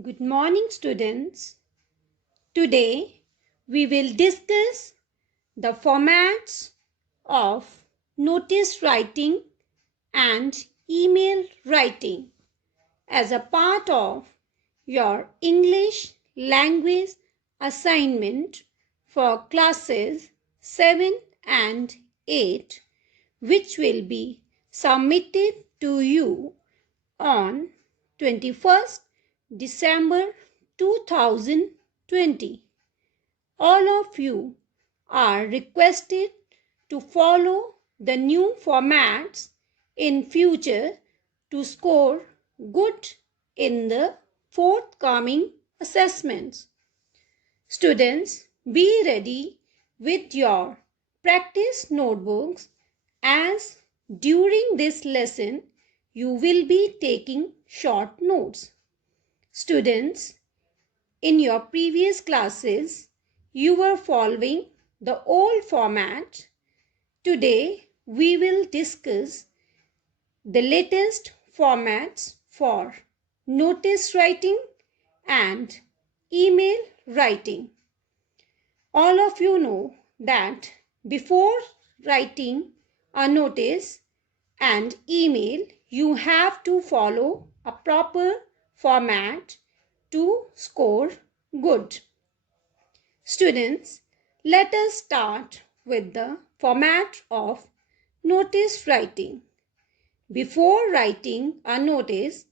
Good morning, students. Today we will discuss the formats of notice writing and email writing as a part of your English language assignment for classes 7 and 8, which will be submitted to you on 21st December 2020. All of you are requested to follow the new formats in future to score good in the forthcoming assessments. Students, be ready with your practice notebooks as during this lesson you will be taking short notes. Students, in your previous classes, you were following the old format. Today, we will discuss the latest formats for notice writing and email writing. All of you know that before writing a notice and email, you have to follow a proper format to score good. Students, let us start with the format of notice writing. Before writing a notice,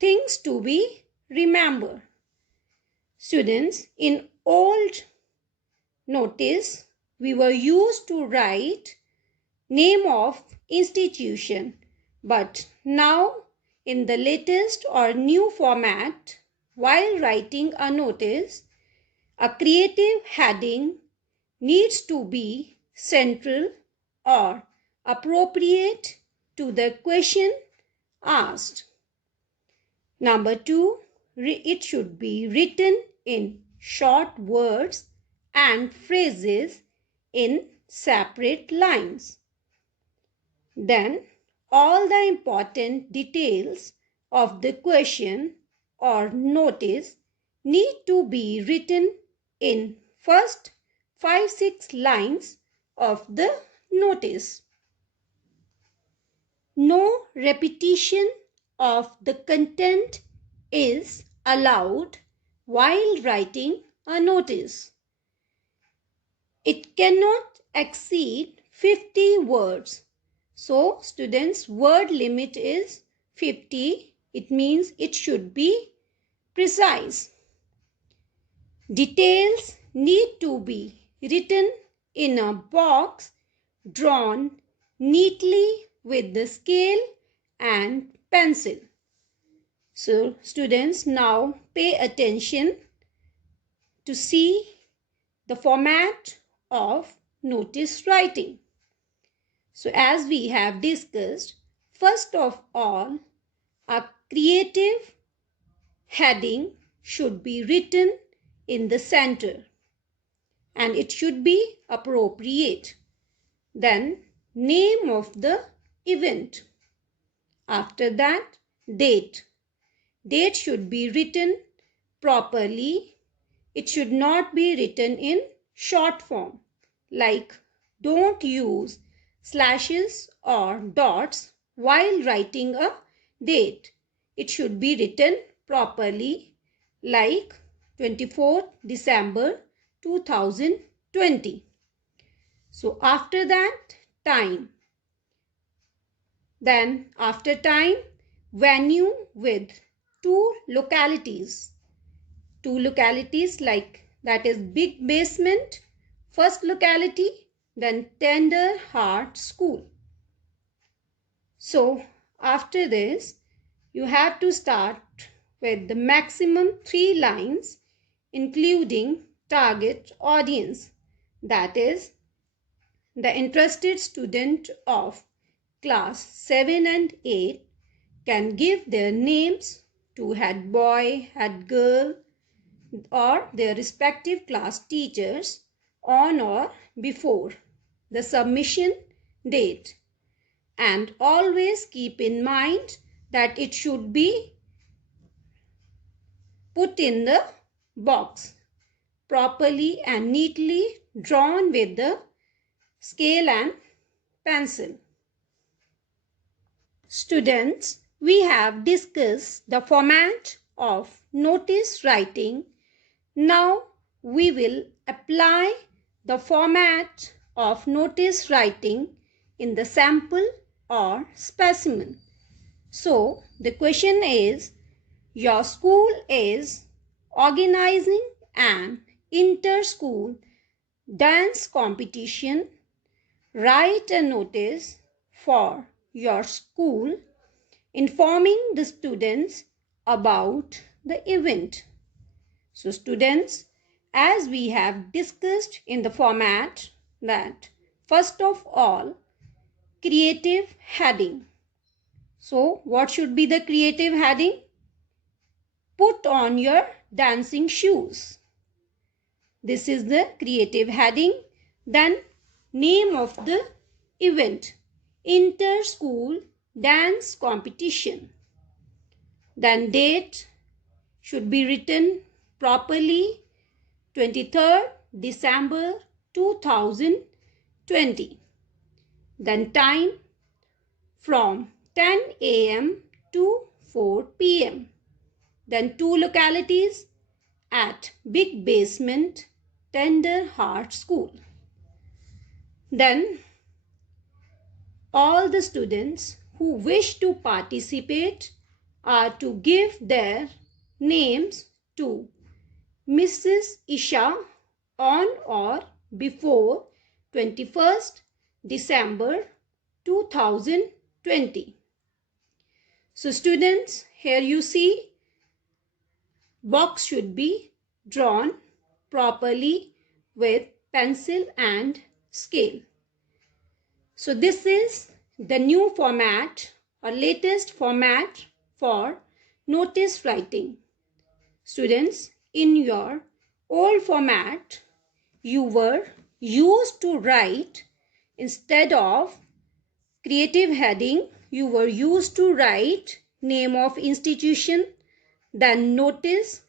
things to be remembered. Students, in old notice, we were used to write name of institution, but now in the latest or new format, while writing a notice, a creative heading needs to be central or appropriate to the question asked. Number 2, it should be written in short words and phrases in separate lines. Then all the important details of the question or notice need to be written in first 5-6 lines of the notice. No repetition of the content is allowed while writing a notice. It cannot exceed 50 words. So, students, word limit is 50. It means it should be precise. Details need to be written in a box drawn neatly with the scale and pencil. So, students, now pay attention to see the format of notice writing. So, as we have discussed, first of all, a creative heading should be written in the center and it should be appropriate. Then, name of the event. After that, date. Date should be written properly. It should not be written in short form, like don't use slashes or dots while writing a date. It should be written properly, like 24th December 2020. So after that, time. Then after time, venue with two localities. Two localities like that is Big Basement, first locality, then Tender Heart School. So after this, you have to start with the maximum 3 lines including target audience, that is the interested student of class 7 and 8 can give their names to head boy, head girl or their respective class teachers on or before the submission date. And always keep in mind that it should be put in the box, properly and neatly drawn with the scale and pencil. Students, we have discussed the format of notice writing. Now we will apply the format of notice writing in the sample or specimen. So the question is, your school is organizing an inter-school dance competition. Write a notice for your school informing the students about the event. So students, as we have discussed in the format, that first of all, creative heading. So what should be the creative heading? Put on your dancing shoes. This is the creative heading. Then name of the event, inter-school dance competition. Then date should be written properly, 23rd December 2020. Then time from 10 a.m. to 4 p.m. Then two localities at Big Basement Tender Heart School. Then all the students who wish to participate are to give their names to Mrs. Isha on or before 21st December 2020. So students, here you see box should be drawn properly with pencil and scale. So this is the new format or latest format for notice writing. Students, in your old format, you were used to write, instead of creative heading, you were used to write name of institution, then notice.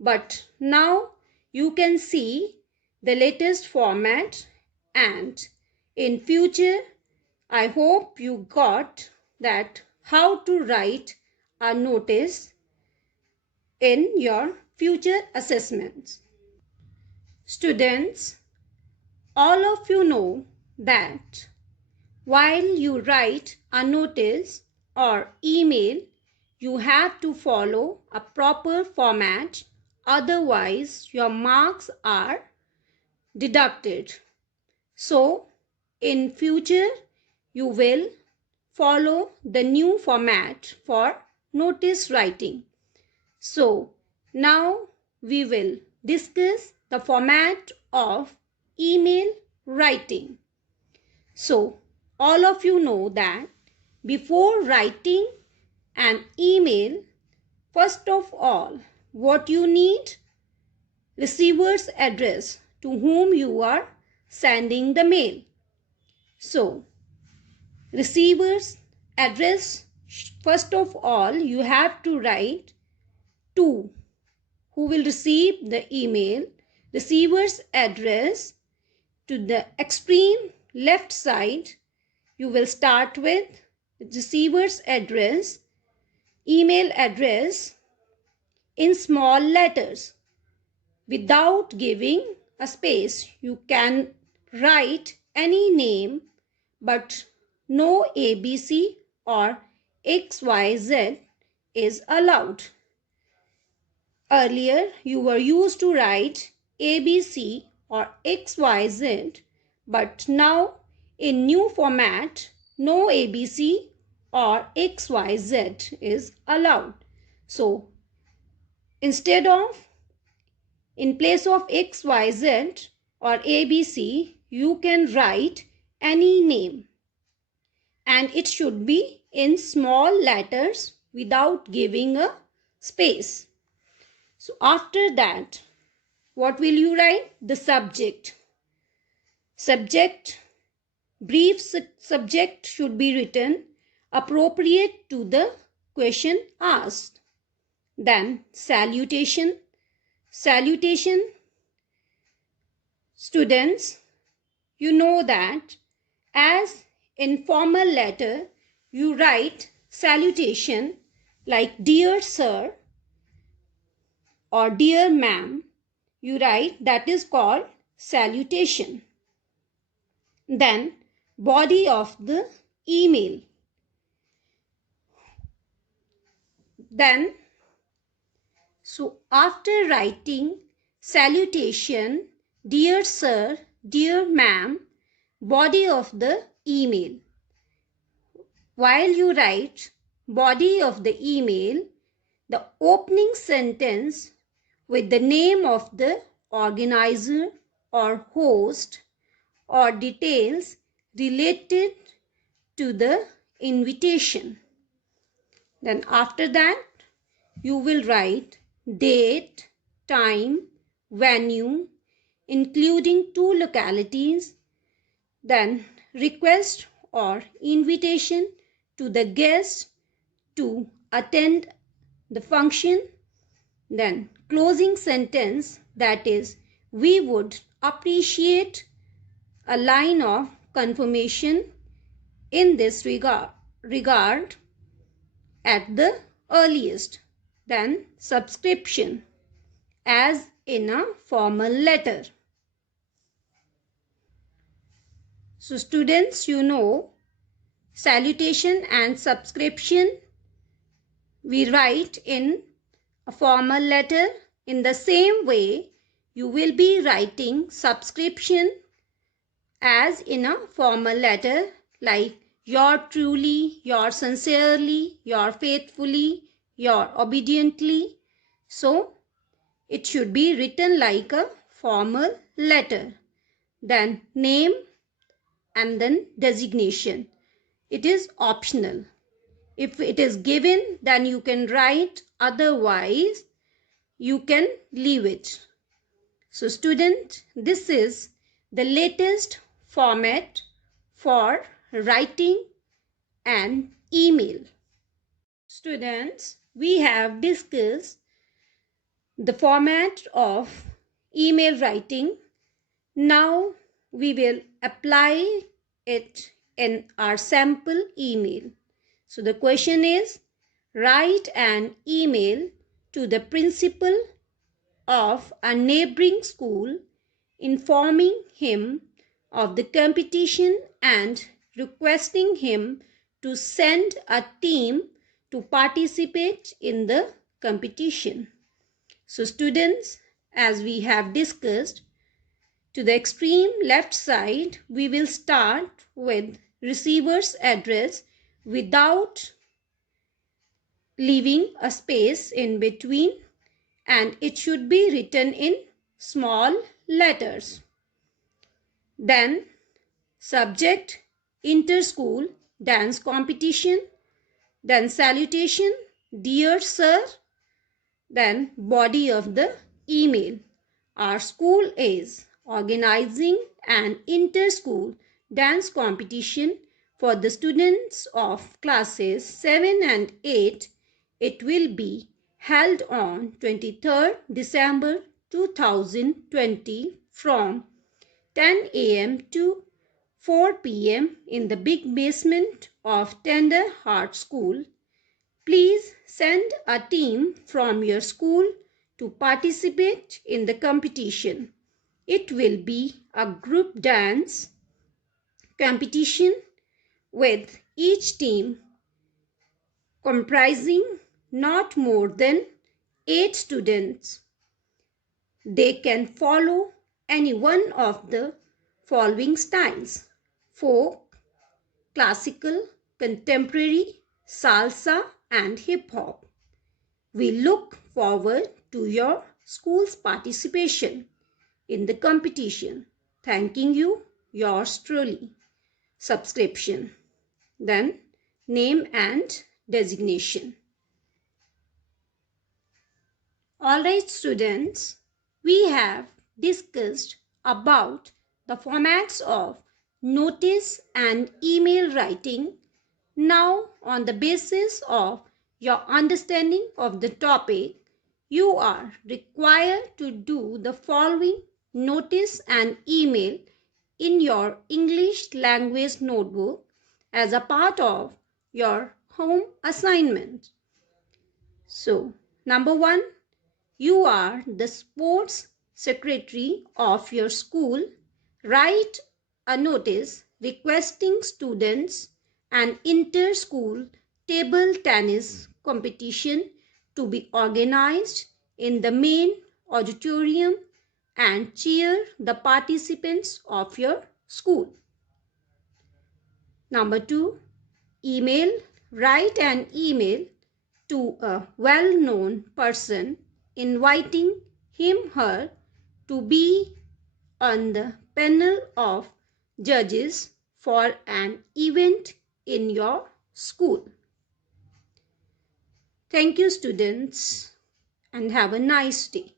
But now you can see the latest format, and in future I hope you got that how to write a notice in your future assessments. Students, all of you know that while you write a notice or email, you have to follow a proper format, otherwise your marks are deducted. So in future you will follow the new format for notice writing. So now we will discuss the format of email writing. So all of you know that before writing an email, first of all, what you need? Receiver's address, to whom you are sending the mail. So receiver's address, first of all, you have to write to who will receive the email. Receiver's address, to the extreme left side, you will start with receiver's address, email address in small letters without giving a space. You can write any name, but no ABC or XYZ is allowed. Earlier, you were used to write ABC or XYZ, but now in new format, no ABC or XYZ is allowed. So, instead of, in place of XYZ or ABC, you can write any name, and it should be in small letters without giving a space. So after that, what will you write? The subject. Subject, brief subject should be written appropriate to the question asked. Then salutation. Salutation, students, you know that as in formal letter you write salutation like dear sir or dear ma'am, you write, that is called salutation. Then body of the email. Then so after writing salutation, dear sir, dear ma'am, body of the email. While you write body of the email, the opening sentence with the name of the organizer or host or details related to the invitation. Then after that, you will write date, time, venue, including 2 localities, then request or invitation to the guest to attend the function, then closing sentence, that is, we would appreciate a line of confirmation in this regard at the earliest. Then subscription, as in a formal letter. So students, you know, salutation and subscription we write in a formal letter. In the same way, you will be writing subscription as in a formal letter like your truly, your sincerely, your faithfully, your obediently. So it should be written like a formal letter. Then name and then designation. It is optional. If it is given, then you can write, otherwise you can leave it. So student, this is the latest format for writing an email. Students, we have discussed the format of email writing. Now we will apply it in our sample email. So the question is, write an email to the principal of a neighboring school informing him of the competition and requesting him to send a team to participate in the competition. So students, as we have discussed, to the extreme left side, we will start with receiver's address without leaving a space in between, and it should be written in small letters. Then subject, inter-school dance competition. Then salutation, dear sir. Then body of the email. Our school is organizing an inter-school dance competition for the students of classes 7 and 8. It will be held on 23rd December 2020 from 10 a.m. to 4 p.m. in the big basement of Tender Heart School. Please send a team from your school to participate in the competition. It will be a group dance competition with each team comprising not more than 8 students. They can follow any one of the following styles: folk, classical, contemporary, salsa, and hip hop. We look forward to your school's participation in the competition. Thanking you, yours truly. Subscription. Then name and designation. Alright students, we have discussed about the formats of notice and email writing. Now, on the basis of your understanding of the topic, you are required to do the following notice and email in your English language notebook as a part of your home assignment. So, number 1, you are the sports secretary of your school. Write a notice requesting students an inter-school table tennis competition to be organized in the main auditorium and cheer the participants of your school. Number 2, write an email to a well-known person inviting him/her to be on the panel of judges for an event in your school. Thank you, students, and have a nice day.